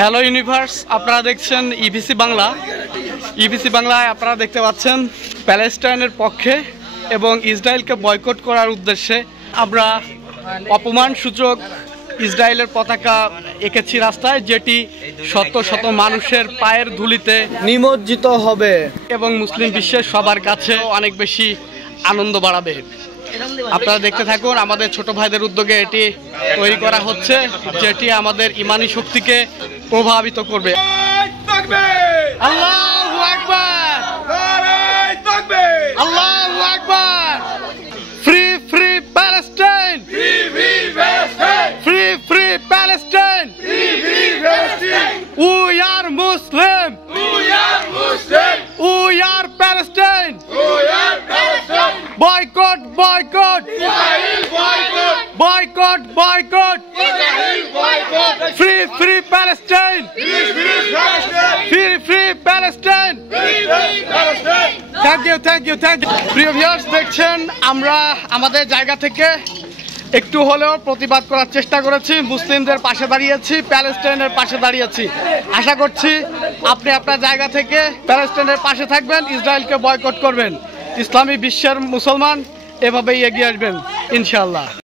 Hello universe, আপনারা দেখছেন EBC Bangla. EBC বাংলায় আপনারা দেখতে পাচ্ছেন প্যালেস্টাইনের পক্ষে এবং ইসরায়েলকে বয়কট করার উদ্দেশ্যে আমরা অপমানসূচক ইসরায়েলের পতাকা এঁকেছি রাস্তায়, যেটি শত শত মানুষের পায়ের ধুলিতে নিমজ্জিত হবে এবং মুসলিম বিশ্বের সবার কাছে অনেক বেশি আনন্দ বাড়াবে। আপনারা দেখতে থাকুন, আমাদের ছোট ভাইদের উদ্যোগে এটি তৈরি করা হচ্ছে, যেটি আমাদের ইমানি শক্তিকে প্রভাবিত করবে। আল্লাহু আকবার, আল্লাহু আকবার। Free free Palestine, free free Palestine, free free Palestine, free free Palestine. We are Muslim, we are Muslim, we are Palestine, we are Palestine. Boycott boycott, Israel boycott, boycott boycott, Israel boycott. Free free Palestine, free free Palestine, free free Palestine, free free Palestine. Thank you, thank you, thank you. প্রিয় viewers, দেখছেন আমরা আমাদের জায়গা থেকে একটু হলেও প্রতিবাদ করার চেষ্টা করেছি, মুসলিমদের পাশে দাঁড়িয়েছি, প্যালেস্টাইনের পাশে দাঁড়িয়েছি। আশা করছি আপনি আপনার জায়গা থেকে প্যালেস্টাইনের পাশে থাকবেন, ইসরায়েলকে বয়কট করবেন। ইসলামী বিশ্বের মুসলমান এভাবেই এগিয়ে আসবেন ইনশাআল্লাহ।